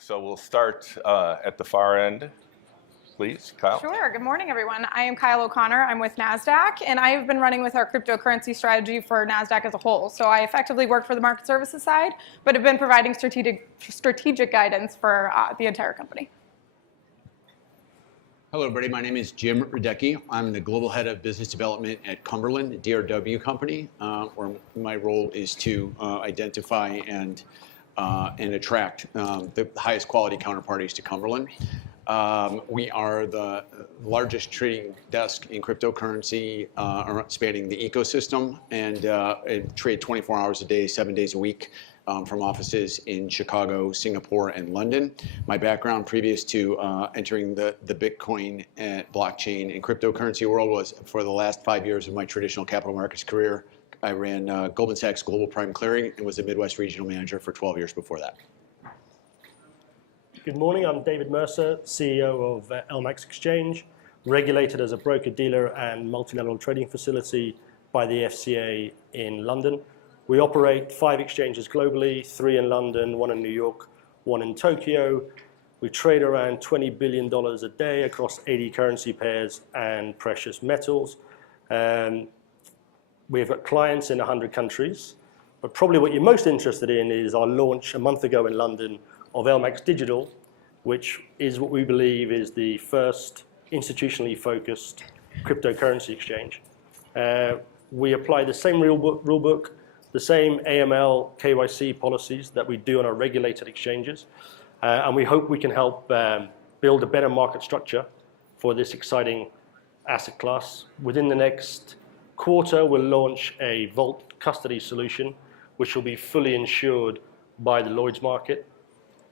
So we'll start at the far end, please, Kyle. Sure. Good morning, everyone. I am Kyle O'Connor. I'm with NASDAQ, and I've been running with our cryptocurrency strategy for NASDAQ as a whole. So I effectively work for the market services side, but have been providing strategic guidance for the entire company. Hello, everybody. My name is Jim Radecki. I'm the Global Head of Business Development at Cumberland, a DRW company, where my role is to identify and attract the highest quality counterparties to Cumberland. We are the largest trading desk in cryptocurrency, spanning the ecosystem, and trade 24 hours a day, 7 days a week, from offices in Chicago, Singapore, and London. My background previous to entering the Bitcoin and blockchain and cryptocurrency world was, for the last 5 years of my traditional capital markets career, I ran Goldman Sachs Global Prime Clearing and was a Midwest Regional Manager for 12 years before that. Good morning, I'm David Mercer, CEO of LMAX Exchange, regulated as a broker-dealer and multi-level trading facility by the FCA in London. We operate 5 exchanges globally, 3 in London, 1 in New York, 1 in Tokyo. We trade around $20 billion a day across 80 currency pairs and precious metals. We've got clients in 100 countries, but probably what you're most interested in is our launch a month ago in London of LMAX Digital, which is what we believe is the first institutionally focused cryptocurrency exchange. We apply the same rule book, the same AML, KYC policies that we do on our regulated exchanges, and we hope we can help build a better market structure for this exciting asset class. Within the next quarter, we'll launch a vault custody solution, which will be fully insured by the Lloyd's market.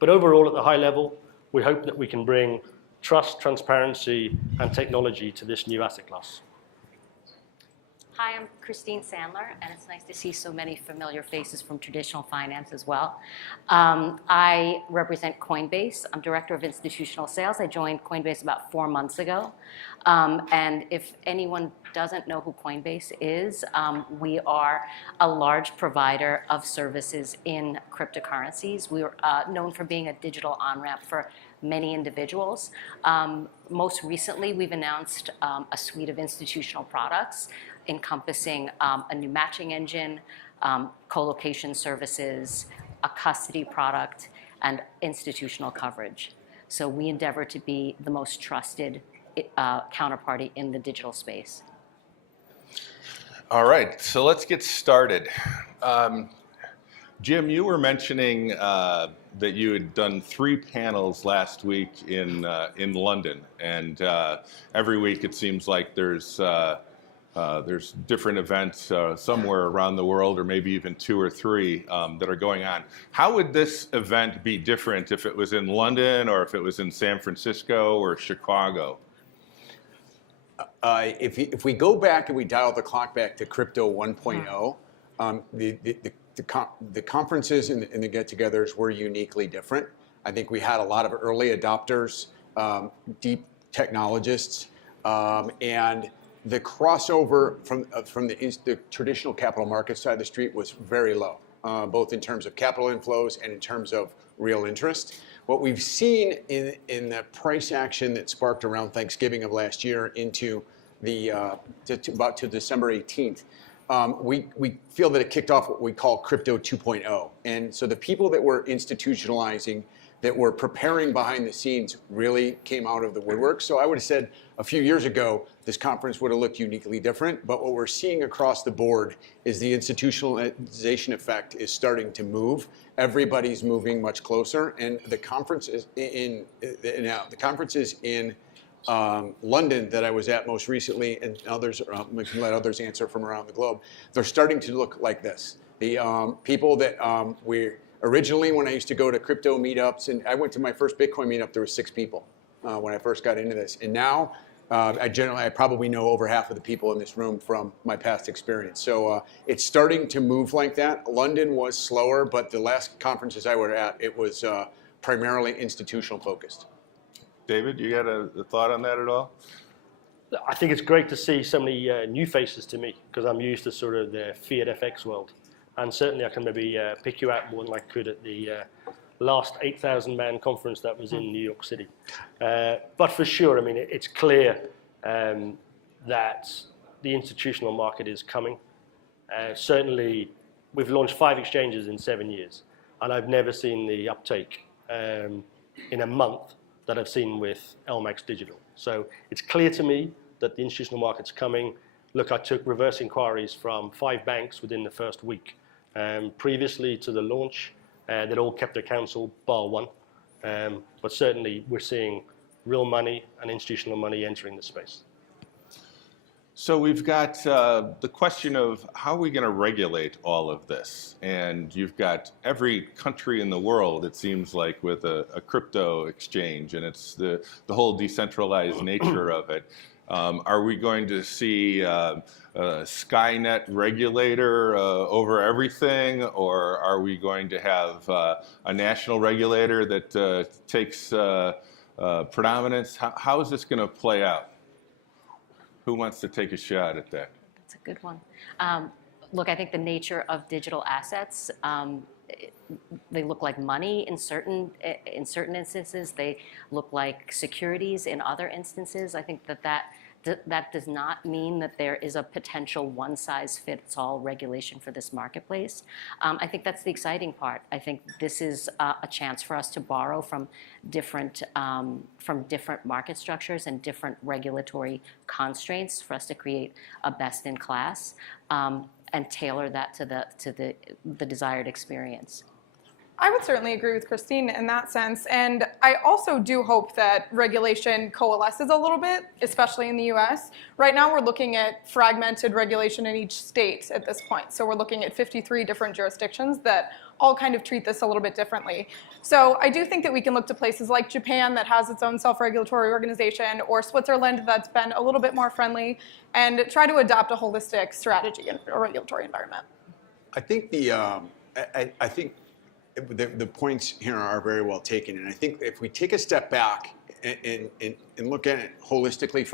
But overall, at the high level, we hope that we can bring trust, transparency, and technology to this new asset class. Hi, I'm Christine Sandler, and it's nice to see so many familiar faces from traditional finance as well. I represent Coinbase. I'm Director of Institutional Sales. I joined Coinbase about 4 months ago. And if anyone doesn't know who Coinbase is, we are a large provider of services in cryptocurrencies. We're known for being a digital on-ramp for many individuals. Most recently, we've announced a suite of institutional products encompassing a new matching engine, co-location services, a custody product, and institutional coverage. So we endeavor to be the most trusted counterparty in the digital space. All right, so let's get started. Jim, you were mentioning that you had done 3 panels last week in London, and every week it seems like there's different events somewhere around the world, or maybe even 2 or 3 that are going on. How would this event be different if it was in London, or if it was in San Francisco or Chicago? If we go back and we dial the clock back to Crypto 1.0, the conferences and the get-togethers were uniquely different. I think we had a lot of early adopters, deep technologists, and the crossover from the traditional capital market side of the street was very low, both in terms of capital inflows and in terms of real interest. What we've seen in the price action that sparked around Thanksgiving of last year into about to December 18th, we feel that it kicked off what we call Crypto 2.0. And so the people that were institutionalizing, that were preparing behind the scenes, really came out of the woodwork. So I would have said a few years ago, this conference would have looked uniquely different. But what we're seeing across the board is the institutionalization effect is starting to move. Everybody's moving much closer. And the conference is in London that I was at most recently, and others, we can let others answer from around the globe. They're starting to look like this. The people that originally, when I used to go to crypto meetups, and I went to my first Bitcoin meetup, there were 6 people when I first got into this. And now, I probably know over half of the people in this room from my past experience. So it's starting to move like that. London was slower, but the last conferences I were at, it was primarily institutional focused. David, you got a thought on that at all? I think it's great to see so many new faces to me, because I'm used to sort of the fiat FX world. And certainly I can maybe pick you out more than I could at the last 8,000-man conference that was in New York City. But for sure, I mean, it's clear that the institutional market is coming. Certainly, we've launched 5 exchanges in 7 years, and I've never seen the uptake in a month that I've seen with LMAX Digital. So it's clear to me that the institutional market's coming. Look, I took reverse inquiries from 5 banks within the first week. Previously to the launch, they'd all kept their counsel, bar one. But certainly, we're seeing real money and institutional money entering the space. So we've got the question of how are we going to regulate all of this? And you've got every country in the world, it seems like, with a crypto exchange, and it's the whole decentralized nature of it. Are we going to see a Skynet regulator over everything, or are we going to have a national regulator that takes predominance? How is this going to play out? Who wants to take a shot at that? That's a good one. Look, I think the nature of digital assets, they look like money in certain instances. They look like securities in other instances. I think that does not mean that there is a potential one-size-fits-all regulation for this marketplace. I think that's the exciting part. I think this is a chance for us to borrow from different market structures and different regulatory constraints for us to create a best-in-class and tailor that to the desired experience. I would certainly agree with Christine in that sense. And I also do hope that regulation coalesces a little bit, especially in the US. Right now, we're looking at fragmented regulation in each state at this point. So we're looking at 53 different jurisdictions that all kind of treat this a little bit differently. So I do think that we can look to places like Japan that has its own self-regulatory organization, or Switzerland that's been a little bit more friendly, and try to adopt a holistic strategy in a regulatory environment. I think I think the points here are very well taken, and I think if we take a step back and look at it holistically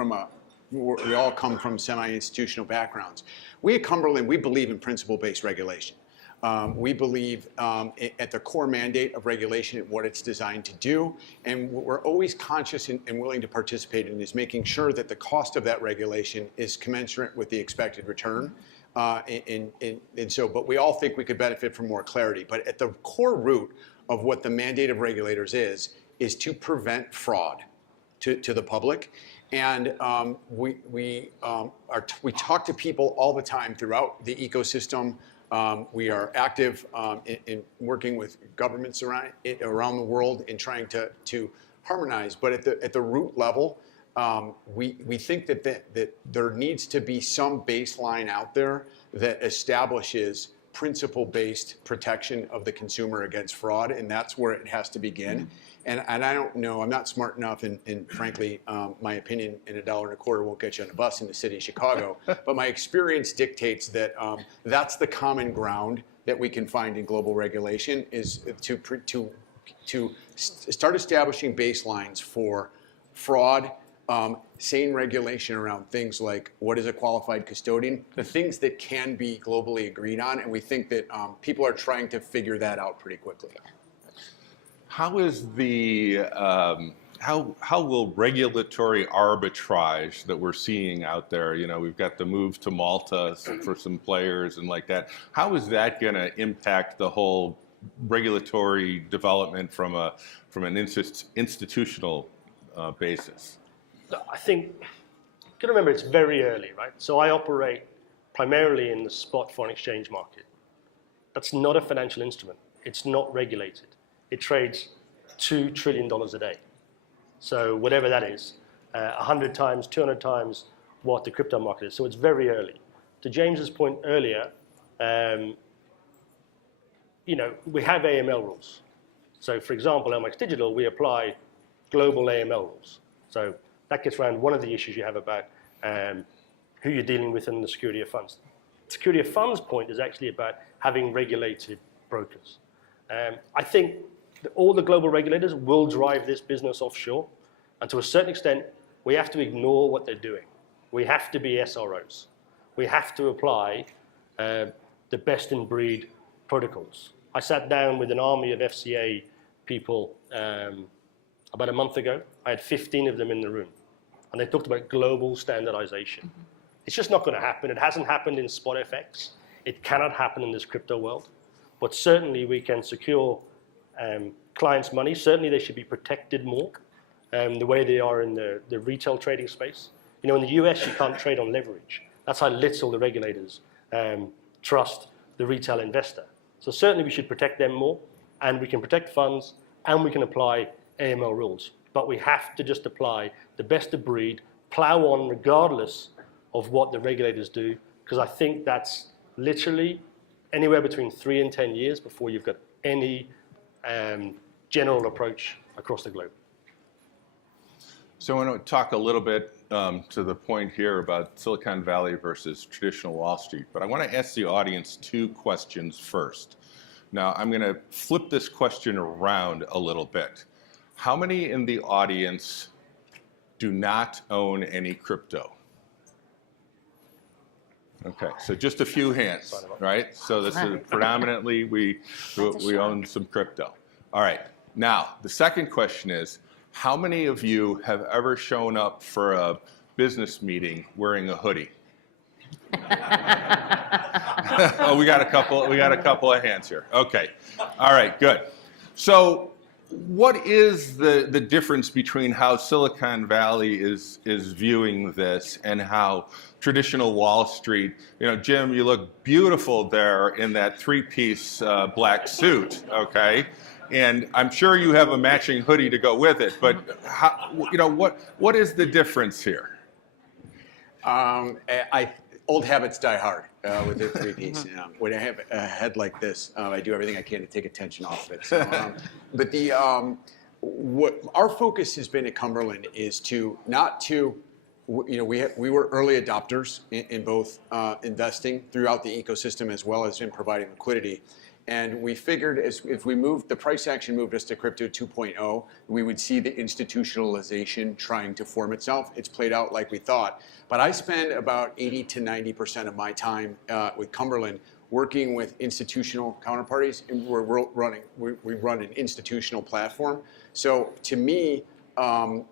we all come from semi-institutional backgrounds. We at Cumberland, we believe in principle-based regulation. We believe at the core mandate of regulation and what it's designed to do, and what we're always conscious and willing to participate in is making sure that the cost of that regulation is commensurate with the expected return. But we all think we could benefit from more clarity. But at the core root of what the mandate of regulators is to prevent fraud to the public. And we talk to people all the time throughout the ecosystem. We are active in working with governments around the world in trying to harmonize. But at the root level, we think that there needs to be some baseline out there that establishes principle-based protection of the consumer against fraud, and that's where it has to begin. And I don't know, I'm not smart enough, and frankly, my opinion in $1.25 won't get you on a bus in the city of Chicago, but my experience dictates that that's the common ground that we can find in global regulation, is to start establishing baselines for fraud, sane regulation around things like what is a qualified custodian, the things that can be globally agreed on, and we think that people are trying to figure that out pretty quickly. How is how will regulatory arbitrage that we're seeing out there, we've got the move to Malta for some players and like that, how is that going to impact the whole regulatory development from an institutional basis? I think you got to remember it's very early, right? So I operate primarily in the spot foreign exchange market. That's not a financial instrument. It's not regulated. It trades $2 trillion a day. So whatever that is, 100 times, 200 times what the crypto market is. So it's very early. To James's point earlier, we have AML rules. So for example, LMAX Digital, we apply global AML rules. So that gets around one of the issues you have about who you're dealing with and the security of funds. The security of funds point is actually about having regulated brokers. I think that all the global regulators will drive this business offshore. And to a certain extent, we have to ignore what they're doing. We have to be SROs. We have to apply the best in breed protocols. I sat down with an army of FCA people about a month ago. I had 15 of them in the room, and they talked about global standardization. It's just not going to happen. It hasn't happened in spot FX. It cannot happen in this crypto world. But certainly we can secure clients' money. Certainly they should be protected more the way they are in the retail trading space. You know, in the US, you can't trade on leverage. That's how little the regulators trust the retail investor. So certainly we should protect them more, and we can protect funds, and we can apply AML rules. But we have to just apply the best of breed, plow on regardless of what the regulators do, because I think that's literally anywhere between 3 and 10 years before you've got any general approach across the globe. So I want to talk a little bit to the point here about Silicon Valley versus traditional Wall Street, but I want to ask the audience 2 questions first. Now, I'm going to flip this question around a little bit. How many in the audience do not own any crypto? Okay, so just a few hands, right? So this is predominantly we own some crypto. All right, now the second question is, how many of you have ever shown up for a business meeting wearing a hoodie? Oh, we got a couple of hands here. Okay, all right, good. So what is the difference between how Silicon Valley is viewing this and how traditional Wall Street? You know, Jim, you look beautiful there in that 3-piece black suit, okay? And I'm sure you have a matching hoodie to go with it, but how, you know, what is the difference here? Old habits die hard with the 3-piece. When I have a head like this, I do everything I can to take attention off of it. So, but what our focus has been at Cumberland is to we were early adopters in both investing throughout the ecosystem as well as in providing liquidity. And we figured if we moved, the price action moved us to crypto 2.0, we would see the institutionalization trying to form itself. It's played out like we thought. But I spend about 80 to 90% of my time with Cumberland working with institutional counterparties. And we run an institutional platform. So to me, I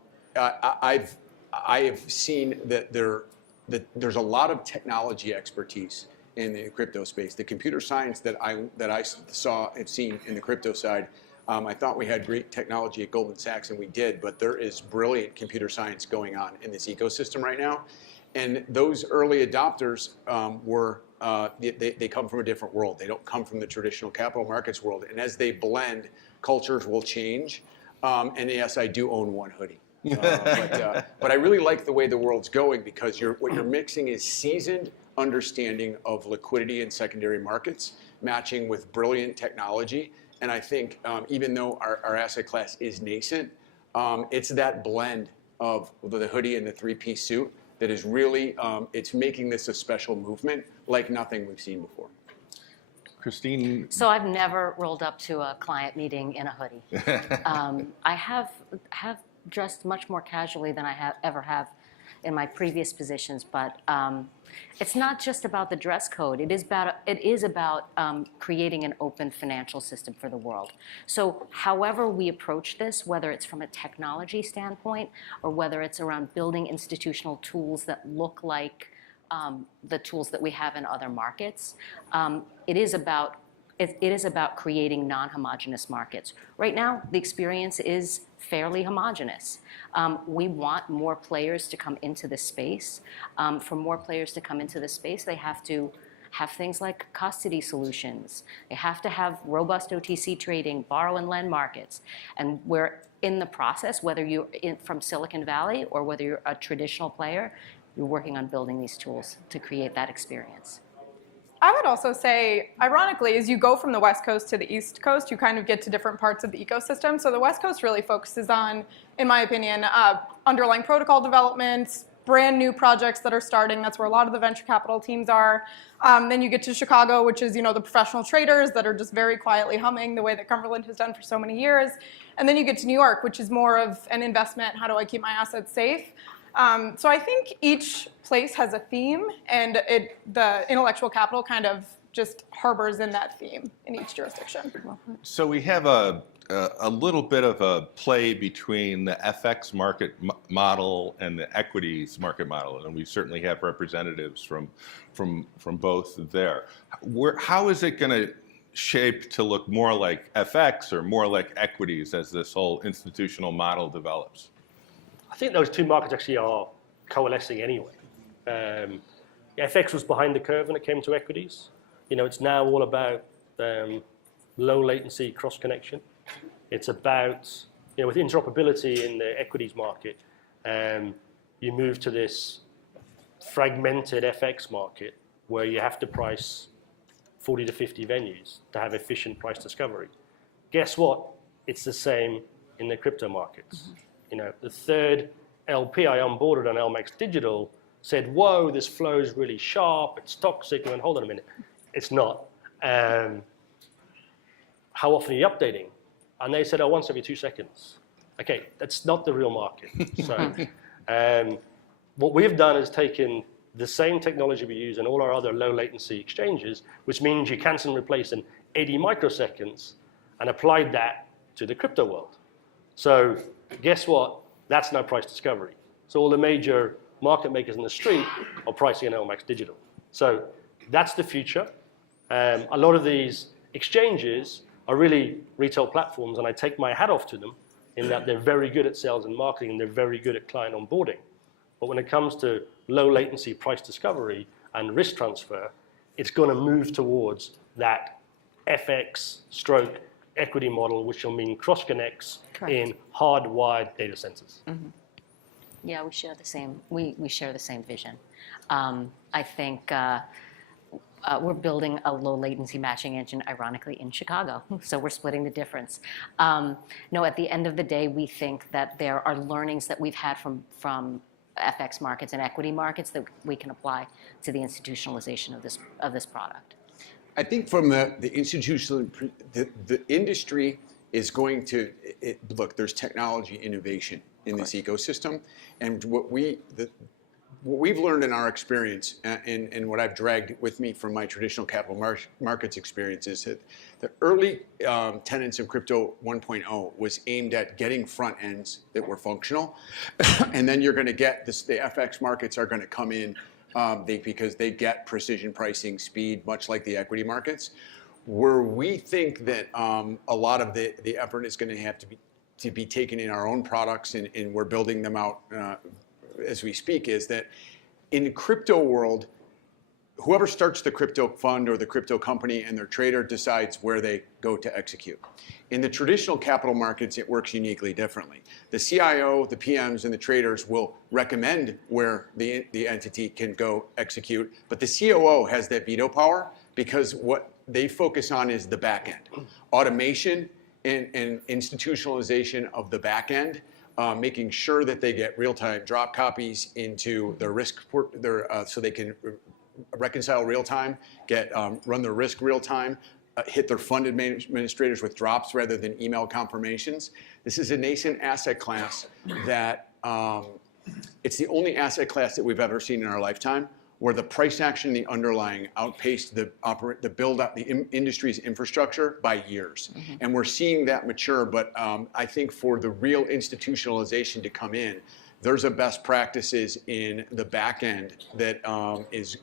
have seen that there's a lot of technology expertise in the crypto space. The computer science that I have seen in the crypto side, I thought we had great technology at Goldman Sachs, and we did, but there is brilliant computer science going on in this ecosystem right now. And those early adopters they come from a different world. They don't come from the traditional capital markets world. And as they blend, cultures will change. And yes, I do own one hoodie. But I really like the way the world's going, because what you're mixing is seasoned understanding of liquidity and secondary markets, matching with brilliant technology. And I think even though our asset class is nascent, it's that blend of the hoodie and the 3-piece suit that is really, it's making this a special movement like nothing we've seen before. Christine? So I've never rolled up to a client meeting in a hoodie. I have dressed much more casually than I ever have in my previous positions, but it's not just about the dress code. It is about creating an open financial system for the world. So however we approach this, whether it's from a technology standpoint or whether it's around building institutional tools that look like the tools that we have in other markets, it is about creating non-homogeneous markets. Right now, the experience is fairly homogeneous. We want more players to come into the space. For more players to come into the space, they have to have things like custody solutions. They have to have robust OTC trading, borrow and lend markets. And we're in the process, whether you're from Silicon Valley or whether you're a traditional player, you're working on building these tools to create that experience. I would also say, ironically, as you go from the West Coast to the East Coast, you kind of get to different parts of the ecosystem. So the West Coast really focuses on, in my opinion, underlying protocol developments, brand new projects that are starting. That's where a lot of the venture capital teams are. Then you get to Chicago, which is, the professional traders that are just very quietly humming the way that Cumberland has done for so many years. And then you get to New York, which is more of an investment. How do I keep my assets safe? So I think each place has a theme, and the intellectual capital kind of just harbors in that theme in each jurisdiction. So we have a a little bit of a play between the FX market model and the equities market model, and we certainly have representatives from both there. How is it going to shape to look more like FX or more like equities as this whole institutional model develops? I think those two markets actually are coalescing anyway. FX was behind the curve when it came to equities. It's now all about low latency cross connection. It's about, with interoperability in the equities market, you move to this fragmented FX market where you have to price 40 to 50 venues to have efficient price discovery. Guess what? It's the same in the crypto markets. The third LP I onboarded on LMAX Digital said, whoa, this flow is really sharp, it's toxic. And hold on a minute, it's not. How often are you updating? And they said, once every 2 seconds. Okay, that's not the real market. So what we've done is taken the same technology we use in all our other low latency exchanges, which means you cancel and replace in 80 microseconds, and applied that to the crypto world. So guess what? That's now price discovery. So all the major market makers in the street are pricing in LMAX Digital. So that's the future. A lot of these exchanges are really retail platforms, and I take my hat off to them in that they're very good at sales and marketing, and they're very good at client onboarding. But when it comes to low latency price discovery and risk transfer, it's going to move towards that FX stroke equity model, which will mean cross connects in hardwired data centers. Mm-hmm. Yeah, we share the same. We share the same vision. I think we're building a low latency matching engine, ironically, in Chicago. So we're splitting the difference. No, at the end of the day, we think that there are learnings that we've had from FX markets and equity markets that we can apply to the institutionalization of this product. I think from the institutional, the industry is going to look. There's technology innovation in this ecosystem, and what we've learned in our experience, and what I've dragged with me from my traditional capital markets experience, is that the early tenets of Crypto 1.0 was aimed at getting front ends that were functional, and then you're going to get this. The FX markets are going to come in because they get precision pricing, speed, much like the equity markets. Where we think that a lot of the effort is going to have to be taken in our own products, and we're building them out as we speak, is that in the crypto world, whoever starts the crypto fund or the crypto company and their trader decides where they go to execute. In the traditional capital markets, it works uniquely differently. The CIO, the PMs, and the traders will recommend where the entity can go execute, but the COO has that veto power because what they focus on is the back end. Automation and institutionalization of the back end, making sure that they get real-time drop copies into their risk, so they can reconcile real-time, run their risk real-time, hit their fund administrators with drops rather than email confirmations. This is a nascent asset class that it's the only asset class that we've ever seen in our lifetime where the price action, the underlying, outpaced the build-up, the industry's infrastructure by years. Mm-hmm. And we're seeing that mature, but I think for the real institutionalization to come in, there's a best practices in the back end that is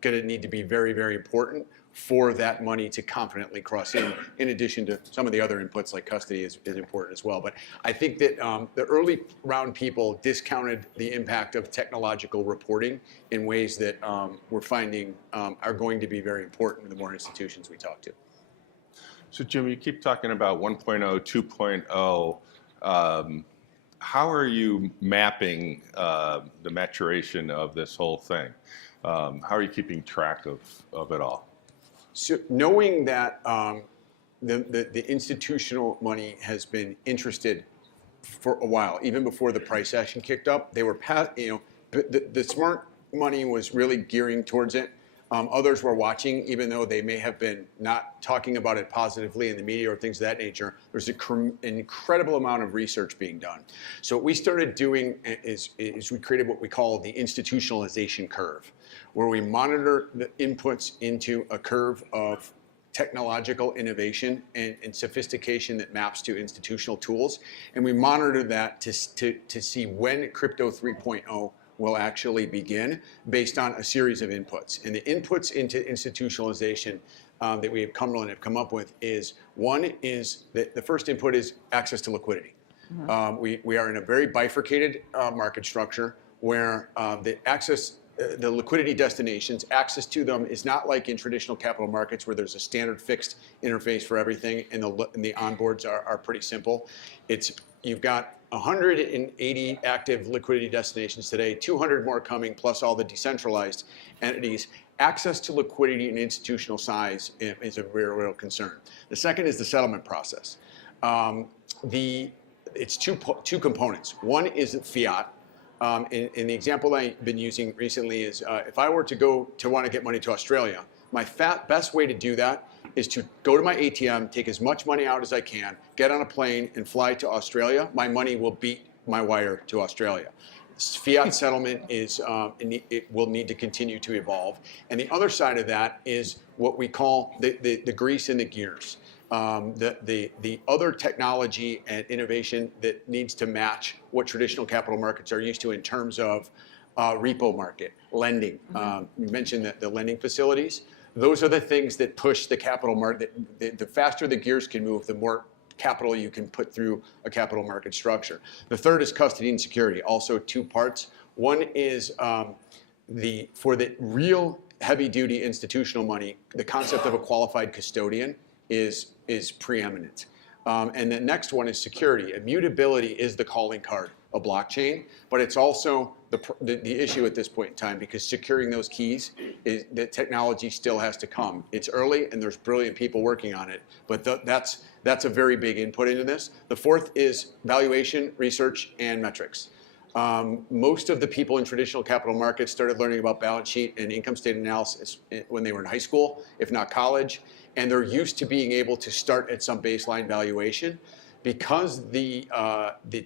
going to need to be very, very important for that money to confidently cross in addition to some of the other inputs like custody is important as well. But I think that the early round people discounted the impact of technological reporting in ways that we're finding are going to be very important the more institutions we talk to. So Jim, you keep talking about 1.0, 2.0. How are you mapping the maturation of this whole thing? How are you keeping track of it all? So knowing that the institutional money has been interested for a while, even before the price action kicked up, they were the smart money was really gearing towards it. Others were watching, even though they may have been not talking about it positively in the media or things of that nature. There's an incredible amount of research being done. So what we started doing is we created what we call the institutionalization curve, where we monitor the inputs into a curve of technological innovation and sophistication that maps to institutional tools. And we monitor that to see when crypto 3.0 will actually begin based on a series of inputs. And the inputs into institutionalization that we at Cumberland have come up with is, one is that the first input is access to liquidity. We are in a very bifurcated market structure where the liquidity destinations, access to them is not like in traditional capital markets where there's a standard fixed interface for everything and the onboards are pretty simple. You've got 180 active liquidity destinations today, 200 more coming, plus all the decentralized entities. Access to liquidity and institutional size is a real concern. The second is the settlement process. It's two components. One is fiat. And the example I've been using recently is if I were to want to get money to Australia, my best way to do that is to go to my ATM, take as much money out as I can, get on a plane and fly to Australia. My money will beat my wire to Australia. Fiat settlement it will need to continue to evolve. And the other side of that is what we call the grease in the gears. The other technology and innovation that needs to match what traditional capital markets are used to in terms of repo market, lending. You mentioned the lending facilities. Those are the things that push the capital market. The faster the gears can move, the more capital you can put through a capital market structure. The third is custody and security, also two parts. One is for the real heavy-duty institutional money, the concept of a qualified custodian is preeminent. And the next one is security. Immutability is the calling card of blockchain, but it's also the issue at this point in time, because securing those keys, the technology still has to come. It's early and there's brilliant people working on it, but that's a very big input into this. The fourth is valuation, research, and metrics. Most of the people in traditional capital markets started learning about balance sheet and income statement analysis when they were in high school, if not college, and they're used to being able to start at some baseline valuation. Because the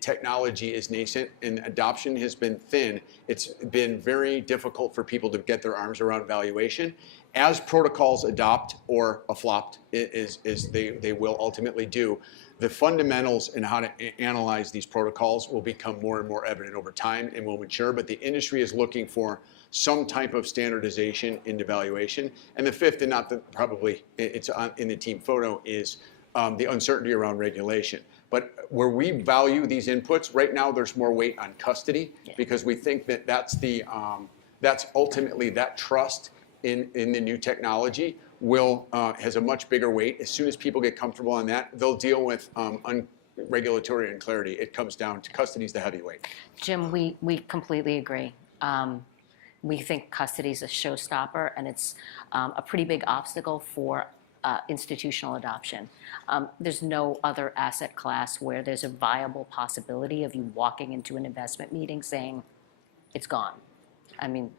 technology is nascent and adoption has been thin, it's been very difficult for people to get their arms around valuation. As protocols adopt or flopped, as they will ultimately do, the fundamentals in how to analyze these protocols will become more and more evident over time and will mature. But the industry is looking for some type of standardization into valuation. And the fifth, and not probably it's in the team photo, is the uncertainty around regulation. But where we value these inputs, right now there's more weight on custody, because we think that that's ultimately that trust in the new technology has a much bigger weight. As soon as people get comfortable on that, they'll deal with regulatory unclarity. It comes down to custody's the heavyweight. Jim, we completely agree. We think custody is a showstopper, and it's a pretty big obstacle for institutional adoption. There's no other asset class where there's a viable possibility of you walking into an investment meeting saying it's gone. I mean,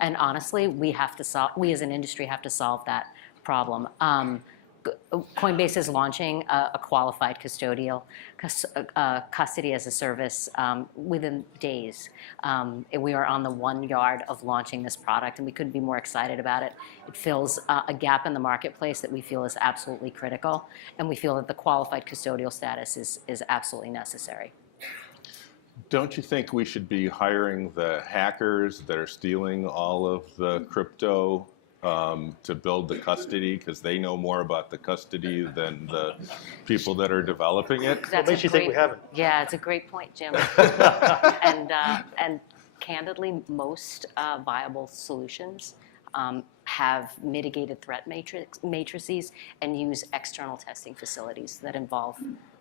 and honestly, we as an industry have to solve that problem. Coinbase is launching a qualified custodial custody as a service within days. We are on the 1 yard of launching this product, and we couldn't be more excited about it. It fills a gap in the marketplace that we feel is absolutely critical, and we feel that the qualified custodial status is absolutely necessary. Don't you think we should be hiring the hackers that are stealing all of the crypto to build the custody, because they know more about the custody than the people that are developing it? What makes you think we haven't? Yeah, it's a great point, Jim. And candidly, most viable solutions have mitigated threat matrices and use external testing facilities that involve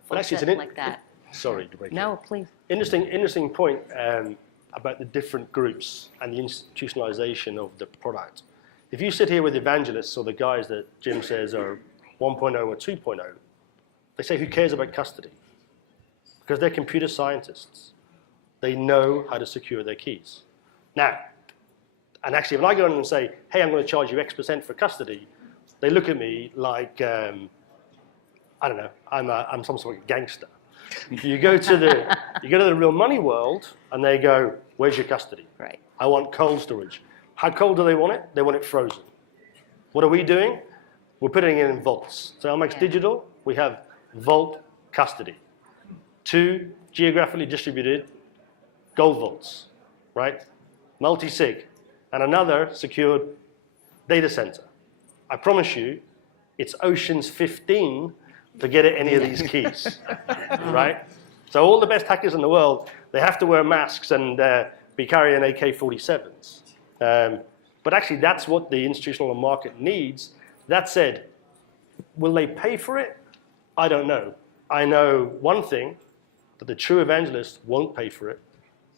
folks like that. Sorry to break No, please. Interesting point about the different groups and the institutionalization of the product. If you sit here with evangelists or the guys that Jim says are 1.0 or 2.0, they say, who cares about custody? Because they're computer scientists. They know how to secure their keys. Now, and actually, when I go in and say, hey, I'm going to charge you X% for custody, they look at me like, I don't know, I'm some sort of gangster. You go to the real money world, and they go, where's your custody? Right. I want cold storage. How cold do they want it? They want it frozen. What are we doing? we're putting it in vaults. So LMAX Digital, we have vault custody. 2 geographically distributed gold vaults, right? Multi-sig, and another secured data center. I promise you, it's Ocean's 15 to get at any of these keys, right? So all the best hackers in the world, they have to wear masks and be carrying AK-47s. But actually, that's what the institutional market needs. That said, will they pay for it? I don't know. I know one thing, that the true evangelists won't pay for it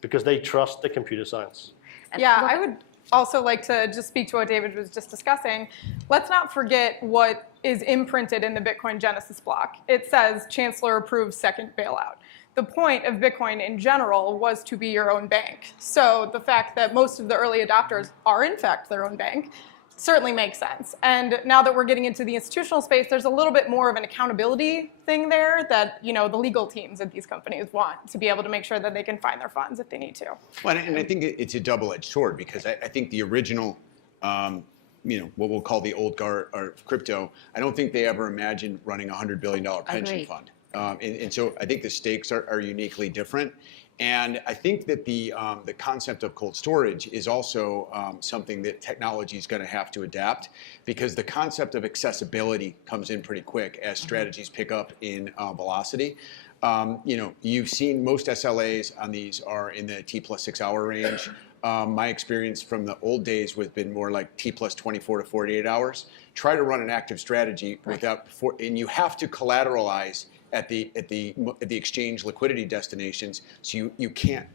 because they trust the computer science. Yeah, I would also like to just speak to what David was just discussing. Let's not forget what is imprinted in the Bitcoin Genesis block. It says Chancellor approves second bailout. The point of Bitcoin in general was to be your own bank. So the fact that most of the early adopters are in fact their own bank certainly makes sense. And now that we're getting into the institutional space, there's a little bit more of an accountability thing there that the legal teams at these companies want to be able to make sure that they can find their funds if they need to. Well, and I think it's a double-edged sword because I think the original, what we'll call the old guard or crypto, I don't think they ever imagined running a $100 billion pension Agreed. fund. And so I think the stakes are uniquely different. And I think that the concept of cold storage is also something that technology is going to have to adapt because the concept of accessibility comes in pretty quick as strategies pick up in velocity. You've seen most SLAs on these are in the T plus 6 hour range. My experience from the old days has been more like T plus 24 to 48 hours. Try to run an active strategy and you have to collateralize at the exchange liquidity destinations, so you can't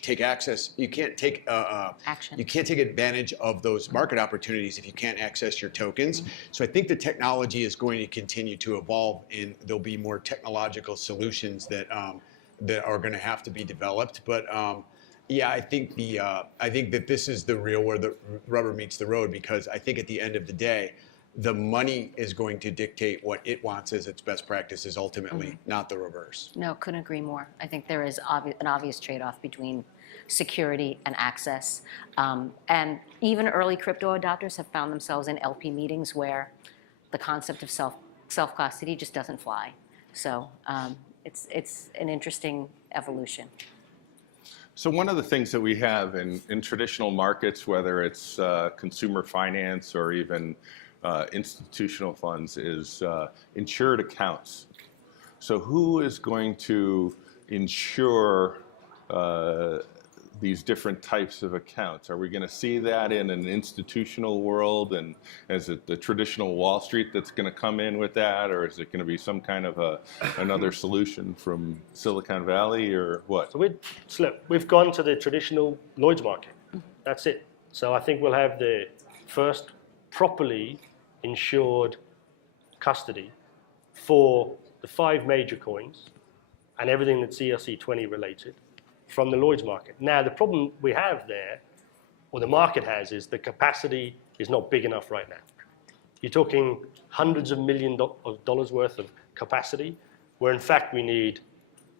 take access. You can't take Action. You can't take advantage of those market opportunities if you can't access your tokens. So I think the technology is going to continue to evolve, and there'll be more technological solutions that are going to have to be developed. But I think that this is the real where the rubber meets the road, because I think at the end of the day, the money is going to dictate what it wants as its best practices ultimately, not the reverse. No, couldn't agree more. I think there is an obvious trade-off between security and access. And even early crypto adopters have found themselves in LP meetings where the concept of self-custody just doesn't fly. So it's an interesting evolution. So one of the things that we have in traditional markets, whether it's consumer finance or even institutional funds, is insured accounts. So who is going to insure these different types of accounts? Are we going to see that in an institutional world, and is it the traditional Wall Street that's going to come in with that, or is it going to be some kind of another solution from Silicon Valley, or what? So we've gone to the traditional Lloyd's market. That's it. So I think we'll have the first properly insured custody for the 5 major coins and everything that's ERC20 related from the Lloyd's market. Now, the problem we have there, or the market has, is the capacity is not big enough right now. You're talking hundreds of millions of dollars worth of capacity, where in fact we need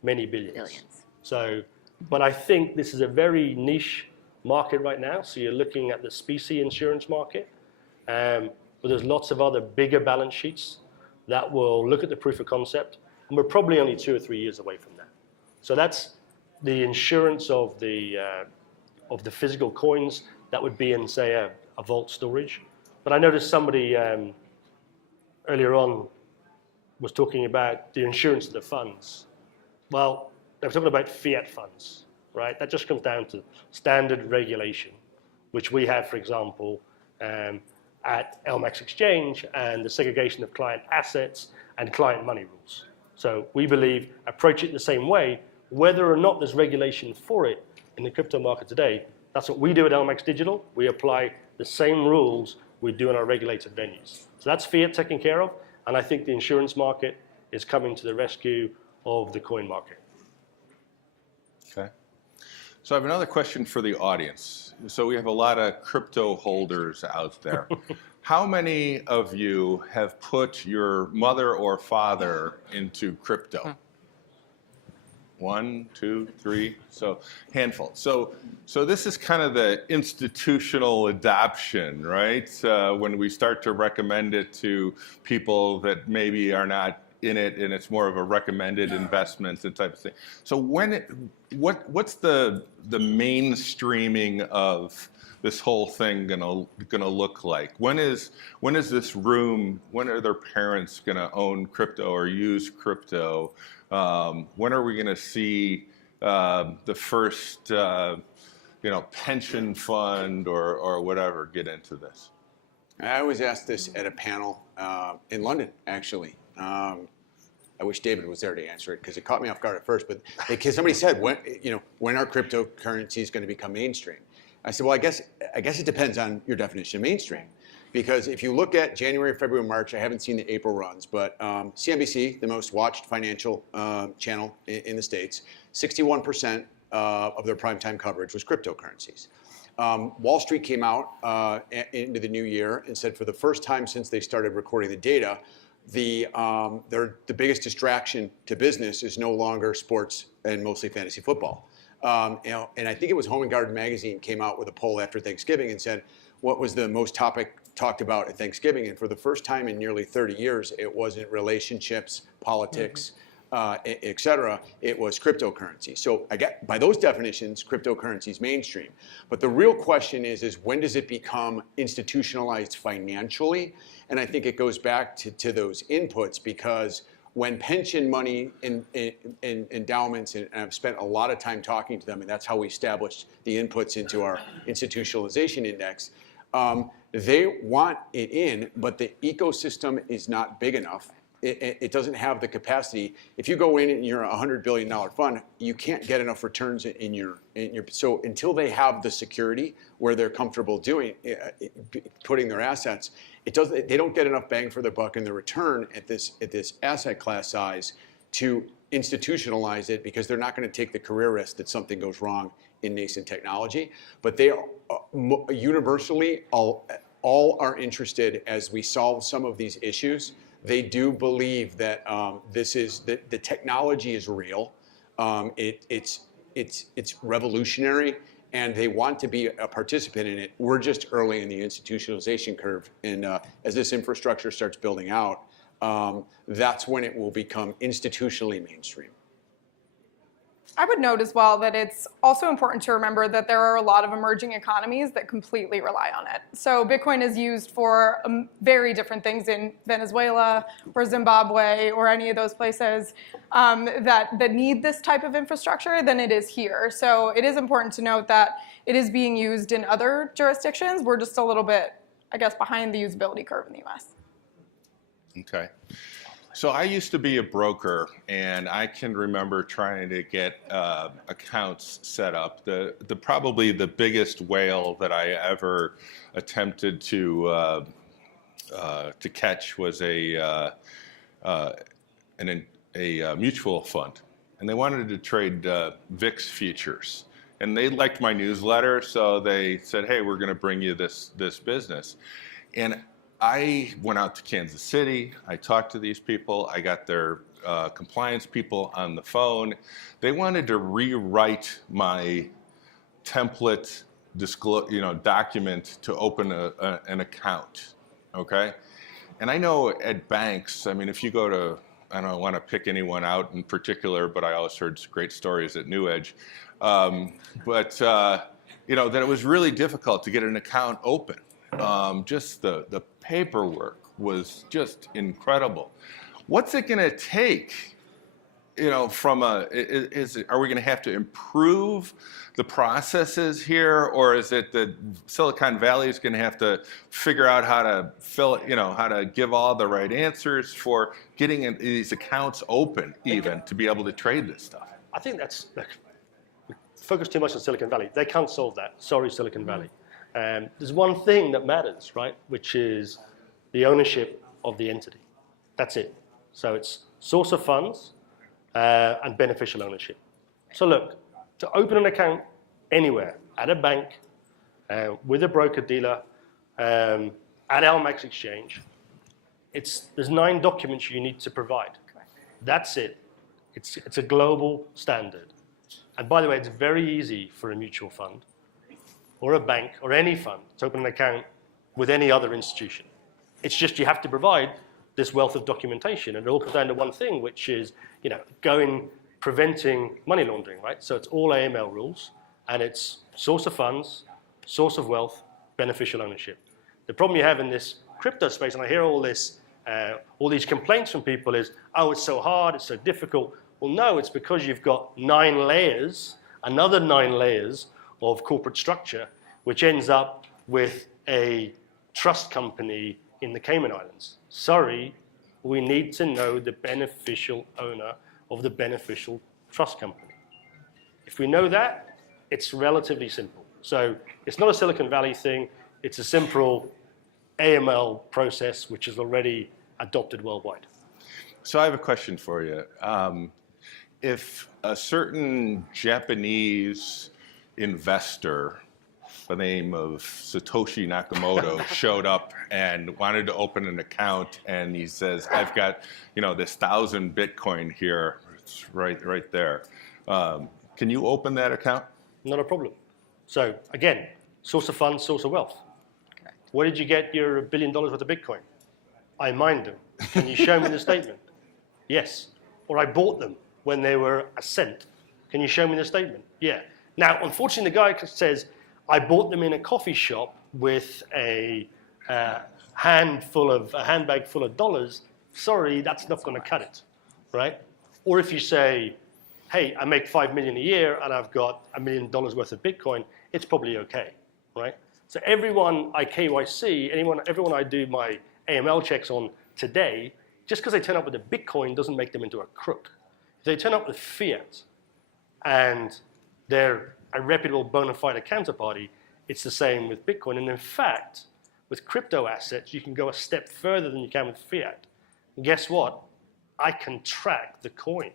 many billions. So, but I think this is a very niche market right now. So you're looking at the specie insurance market, but there's lots of other bigger balance sheets that will look at the proof of concept, and we're probably only 2 or 3 years away from that. So that's the insurance of the physical coins that would be in, say, a vault storage. But I noticed somebody earlier on was talking about the insurance of the funds. Well, they were talking about fiat funds, right? That just comes down to standard regulation, which we have, for example, at LMAX Exchange, and the segregation of client assets and client money rules. So we believe approach it the same way, whether or not there's regulation for it in the crypto market today. That's what we do at LMAX Digital. We apply the same rules we do in our regulated venues. So that's fiat taken care of, and I think the insurance market is coming to the rescue of the coin market. Okay. So I have another question for the audience. So we have a lot of crypto holders out there. How many of you have put your mother or father into crypto? 1, 2, 3, so handful. So this is kind of the institutional adoption, right? When we start to recommend it to people that maybe are not in it, and it's more of a recommended investments and type of thing. So what's the mainstreaming of this whole thing gonna look like? When is this room? When are their parents gonna own crypto or use crypto? When are we gonna see the first pension fund or whatever get into this? I was asked this at a panel in London, actually. I wish David was there to answer it because it caught me off guard at first. But because somebody said, when are cryptocurrencies going to become mainstream? I said, well, I guess it depends on your definition of mainstream. Because if you look at January, February, March, I haven't seen the April runs, but CNBC, the most watched financial channel in the States, 61% of their primetime coverage was cryptocurrencies. Wall Street came out into the new year and said for the first time since they started recording the data, the biggest distraction to business is no longer sports and mostly fantasy football. And I think it was Home and Garden magazine came out with a poll after Thanksgiving and said, what was the most topic talked about at Thanksgiving? And for the first time in nearly 30 years, it wasn't relationships, politics, et cetera. It was cryptocurrency. So by those definitions, cryptocurrency is mainstream. But the real question is when does it become institutionalized financially? And I think it goes back to those inputs, because when pension money and endowments, and I've spent a lot of time talking to them, and that's how we established the inputs into our institutionalization index, they want it in, but the ecosystem is not big enough. It doesn't have the capacity. If you go in and you're a $100 billion fund, you can't get enough returns in your. So until they have the security where they're comfortable putting their assets, they don't get enough bang for their buck in the return at this asset class size to institutionalize it, because they're not going to take the career risk that something goes wrong in nascent technology. But they are universally all are interested as we solve some of these issues. They do believe that the technology is real. It's revolutionary, and they want to be a participant in it. We're just early in the institutionalization curve, and as this infrastructure starts building out, that's when it will become institutionally mainstream. I would note as well that it's also important to remember that there are a lot of emerging economies that completely rely on it. So Bitcoin is used for very different things in Venezuela or Zimbabwe or any of those places that need this type of infrastructure than it is here. So it is important to note that it is being used in other jurisdictions. We're just a little bit, I guess, behind the usability curve in the US. Okay. So I used to be a broker, and I can remember trying to get accounts set up. Probably the biggest whale that I ever attempted to catch was a mutual fund, and they wanted to trade VIX futures, and they liked my newsletter, so they said, "Hey, we're going to bring you this business," and I went out to Kansas City. I talked to these people. I got their compliance people on the phone. They wanted to rewrite my template document to open an account. Okay, and I know at banks. I mean, if you go to, I don't want to pick anyone out in particular, but I always heard great stories at New Edge. That it was really difficult to get an account open. Just the paperwork was just incredible. What's it going to take? Are we going to have to improve the processes here, or is it that Silicon Valley is going to have to figure out how to fill it, how to give all the right answers for getting these accounts open, even to be able to trade this stuff? I think we focus too much on Silicon Valley. They can't solve that. Sorry, Silicon Valley. There's one thing that matters, right, which is the ownership of the entity. That's it. So it's source of funds and beneficial ownership. So look, to open an account anywhere, at a bank, with a broker-dealer, at LMAX exchange, there's 9 documents you need to provide. That's it. It's a global standard. And by the way, it's very easy for a mutual fund or a bank or any fund to open an account with any other institution. It's just you have to provide this wealth of documentation, and it all comes down to one thing, which is, preventing money laundering, right? So it's all AML rules, and it's source of funds, source of wealth, beneficial ownership. The problem you have in this crypto space, and I hear all these complaints from people is, oh, it's so hard, it's so difficult. Well, no, it's because you've got 9 layers, another 9 layers of corporate structure, which ends up with a trust company in the Cayman Islands. Sorry, we need to know the beneficial owner of the beneficial trust company. If we know that, it's relatively simple. So it's not a Silicon Valley thing. It's a simple AML process, which is already adopted worldwide. So I have a question for you. If a certain Japanese investor by the name of Satoshi Nakamoto showed up and wanted to open an account, and he says, I've got, this 1,000 Bitcoin here, it's right there. Can you open that account? Not a problem. So again, source of funds, source of wealth. Correct. Where did you get your $1 billion worth of Bitcoin? I mined them. Can you show me the statement? Yes. Or I bought them when they were a cent. Can you show me the statement? Yeah. Now, unfortunately, the guy says, I bought them in a coffee shop with a handbag full of dollars. Sorry, that's not going to cut it, right? Or if you say, hey, I make $5 million a year and I've got $1 million worth of Bitcoin, it's probably okay, right? So everyone I KYC, everyone I do my AML checks on today, just because they turn up with a Bitcoin doesn't make them into a crook. If they turn up with fiat and they're a reputable bona fide counterparty, it's the same with Bitcoin. And in fact, with crypto assets, you can go a step further than you can with fiat. And guess what? I can track the coin,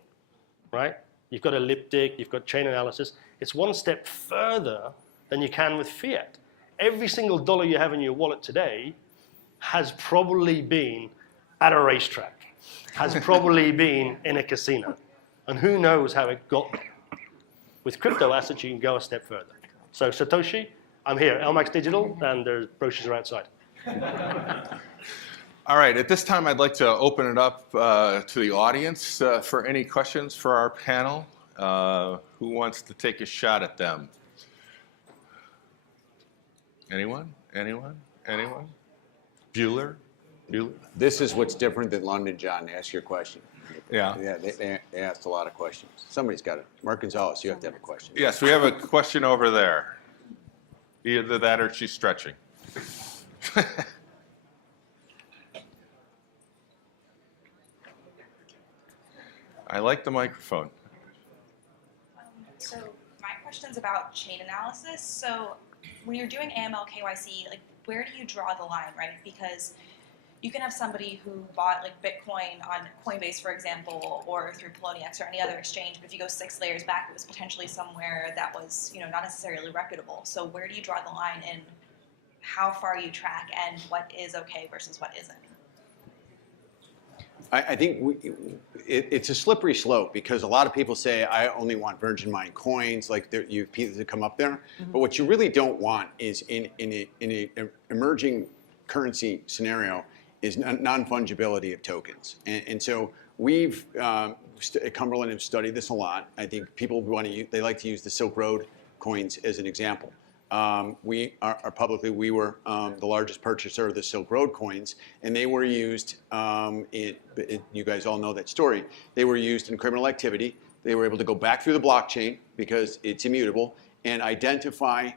right? You've got elliptic, you've got chain analysis. It's one step further than you can with fiat. Every single dollar you have in your wallet today has probably been at a racetrack, has probably been in a casino. And who knows how it got there. With crypto assets, you can go a step further. So Satoshi, I'm here, LMAX Digital, and there's brochures are outside. All right, at this time, I'd like to open it up to the audience for any questions for our panel. Who wants to take a shot at them? Anyone? Bueller? This is what's different than London, John, to ask your question. Yeah. Yeah, they asked a lot of questions. Somebody's got it. Mark Gonzalez, you have to have a question. Yes, we have a question over there. Either that or she's stretching. I like the microphone. So my question's about chain analysis. So when you're doing AML KYC, like where do you draw the line, right? Because you can have somebody who bought like Bitcoin on Coinbase, for example, or through Poloniex or any other exchange. But if you go 6 layers back, it was potentially somewhere that was, not necessarily reputable. So where do you draw the line in how far you track and what is okay versus what isn't? I think it's a slippery slope because a lot of people say, I only want virgin mined coins, like you have pieces that come up there. Mm-hmm. But what you really don't want is in an emerging currency scenario is non-fungibility of tokens. And so we've, at Cumberland, have studied this a lot. I think people they like to use the Silk Road coins as an example. We are publicly, we were the largest purchaser of the Silk Road coins, and they were used, you guys all know that story, they were used in criminal activity. They were able to go back through the blockchain because it's immutable and identify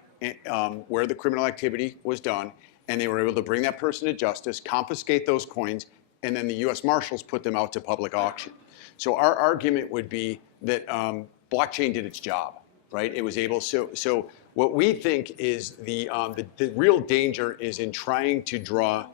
where the criminal activity was done, and they were able to bring that person to justice, confiscate those coins, and then the U.S. Marshals put them out to public auction. So our argument would be that blockchain did its job, right? It was able, so what we think is the real danger is in trying to draw,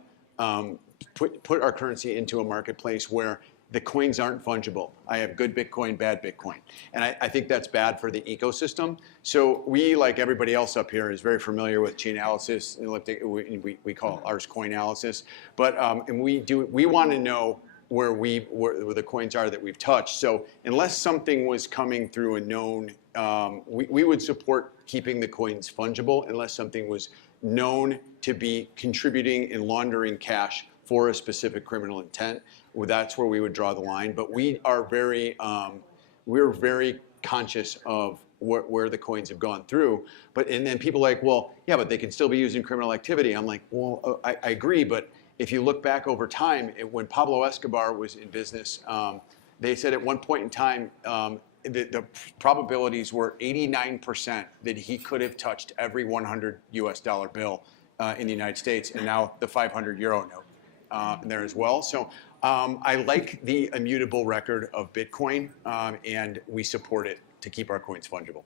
put our currency into a marketplace where the coins aren't fungible. I have good Bitcoin, bad Bitcoin. And I think that's bad for the ecosystem. So we, like everybody else up here, is very familiar with chain analysis. We call ours coin analysis. But and we want to know where the coins are that we've touched. So unless something was coming through a known, we would support keeping the coins fungible unless something was known to be contributing and laundering cash for a specific criminal intent. Well, that's where we would draw the line. But we are we're very conscious of where the coins have gone through. And then people are like, well, yeah, but they can still be used in criminal activity. I'm like, well, I agree, but if you look back over time, when Pablo Escobar was in business, they said at one point in time, the probabilities were 89% that he could have touched every 100 US dollar bill in the United States, and now the 500 euro note there as well. So I like the immutable record of Bitcoin, and we support it to keep our coins fungible.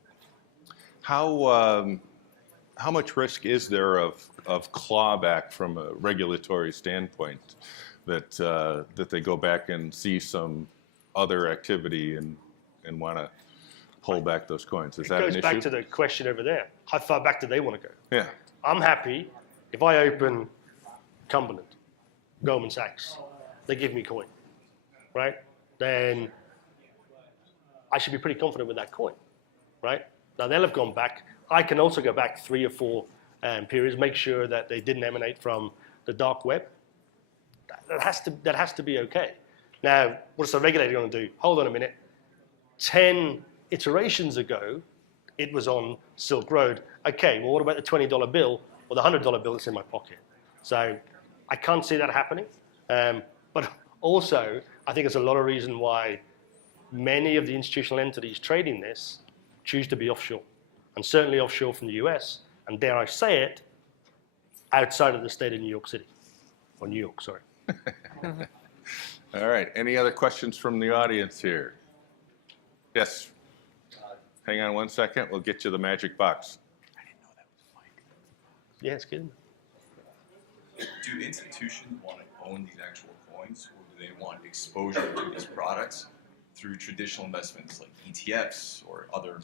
How much risk is there of clawback from a regulatory standpoint that they go back and see some other activity and want to pull back those coins? Is that an issue? It goes back to the question over there. How far back do they want to go? Yeah. I'm happy if I open Cumberland, Goldman Sachs, they give me coin, right? Then I should be pretty confident with that coin, right? Now they'll have gone back. I can also go back 3 or 4 periods, make sure that they didn't emanate from the dark web. That has to be okay. Now, what's the regulator going to do? Hold on a minute. 10 iterations ago, it was on Silk Road. Okay, well, what about the $20 bill or the $100 bill that's in my pocket? So I can't see that happening. But also, I think there's a lot of reason why many of the institutional entities trading this choose to be offshore, and certainly offshore from the US, and dare I say it, outside of the state of New York City, or New York, sorry. All right. Any other questions from the audience here? Yes. Hang on one second. We'll get you the magic box. I didn't know that was Mike. Yeah, it's good. Do institutions want to own these actual coins, or do they want exposure to these products through traditional investments like ETFs or other,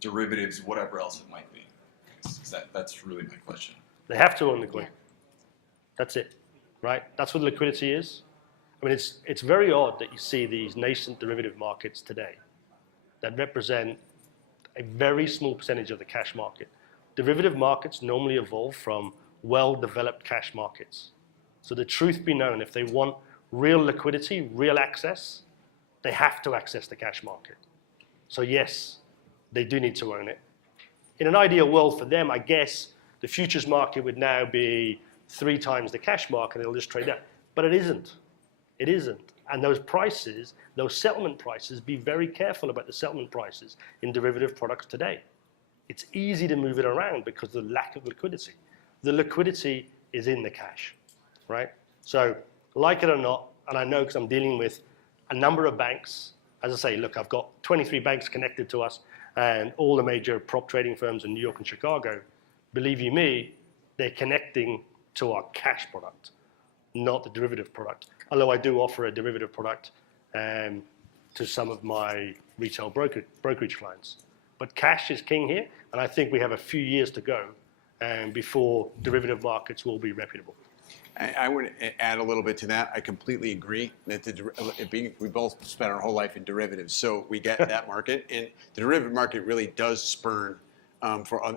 derivatives, whatever else it might be? That's really my question. They have to own the coin. That's it, right? That's what liquidity is. I mean, it's very odd that you see these nascent derivative markets today that represent a very small percentage of the cash market. Derivative markets normally evolve from well-developed cash markets. So the truth be known, if they want real liquidity, real access, they have to access the cash market. So yes, they do need to own it. In an ideal world for them, I guess the futures market would now be 3 times the cash market, and it'll just trade that. But it isn't. It isn't. And those prices, those settlement prices, be very careful about the settlement prices in derivative products today. It's easy to move it around because of the lack of liquidity. The liquidity is in the cash, right? So like it or not, and I know because I'm dealing with a number of banks, as I say, look, I've got 23 banks connected to us and all the major prop trading firms in New York and Chicago. Believe you me, they're connecting to our cash product, not the derivative product. Although I do offer a derivative product to some of my retail brokerage clients. But cash is king here, and I think we have a few years to go before derivative markets will be reputable. I would add a little bit to that. I completely agree that we both spent our whole life in derivatives, so we get that market. And the derivative market really does spurn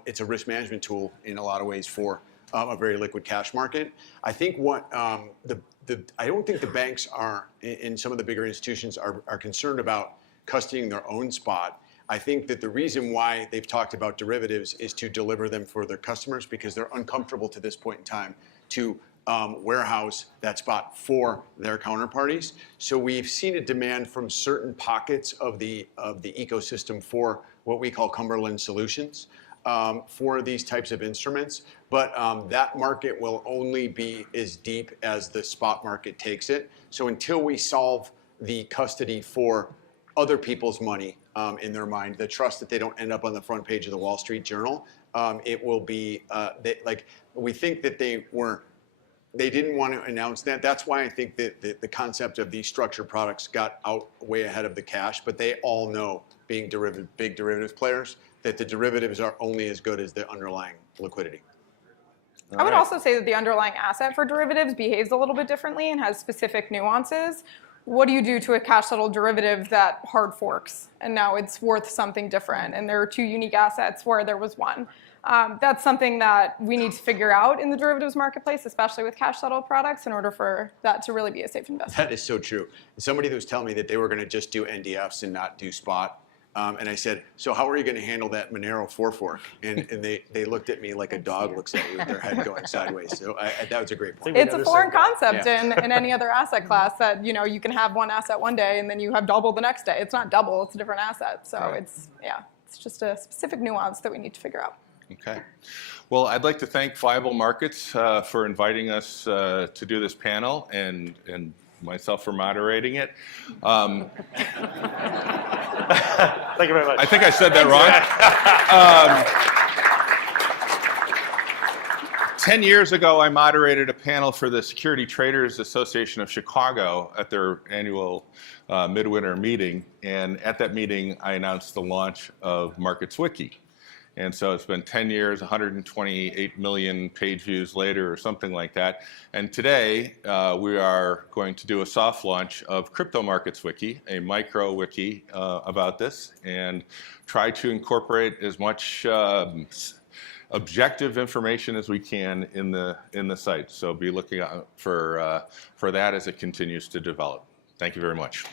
it's a risk management tool in a lot of ways for a very liquid cash market. I think I don't think the banks are, in some of the bigger institutions, are concerned about custodying their own spot. I think that the reason why they've talked about derivatives is to deliver them for their customers because they're uncomfortable to this point in time to warehouse that spot for their counterparties. So we've seen a demand from certain pockets of the ecosystem for what we call Cumberland solutions for these types of instruments. But that market will only be as deep as the spot market takes it. So until we solve the custody for other people's money in their mind, the trust that they don't end up on the front page of the Wall Street Journal, it will be we think that they didn't want to announce that. That's why I think that the concept of these structured products got out way ahead of the cash. But they all know, being big derivatives players, that the derivatives are only as good as the underlying liquidity. I would also say that the underlying asset for derivatives behaves a little bit differently and has specific nuances. What do you do to a cash-settled derivative that hard forks and now it's worth something different? And there are two unique assets where there was one. That's something that we need to figure out in the derivatives marketplace, especially with cash-settled products, in order for that to really be a safe investment. That is so true. Somebody that was telling me that they were going to just do NDFs and not do spot. And I said, so how are you going to handle that Monero 4-fork? And they looked at me like a dog looks at you with their head going sideways. So that was a great point. It's a foreign concept in any other asset class that you can have one asset one day and then you have double the next day. It's not double, it's a different asset. So it's just a specific nuance that we need to figure out. Okay. Well, I'd like to thank Viable Markets for inviting us to do this panel and myself for moderating it. Thank you very much. I think I said that wrong. 10 years ago, I moderated a panel for the Security Traders Association of Chicago at their annual midwinter meeting. And at that meeting, I announced the launch of Markets Wiki. And so it's been 10 years, 128 million page views later or something like that. And today we are going to do a soft launch of Crypto Markets Wiki, a micro wiki about this, and try to incorporate as much objective information as we can in the site. So be looking out for that as it continues to develop. Thank you very much.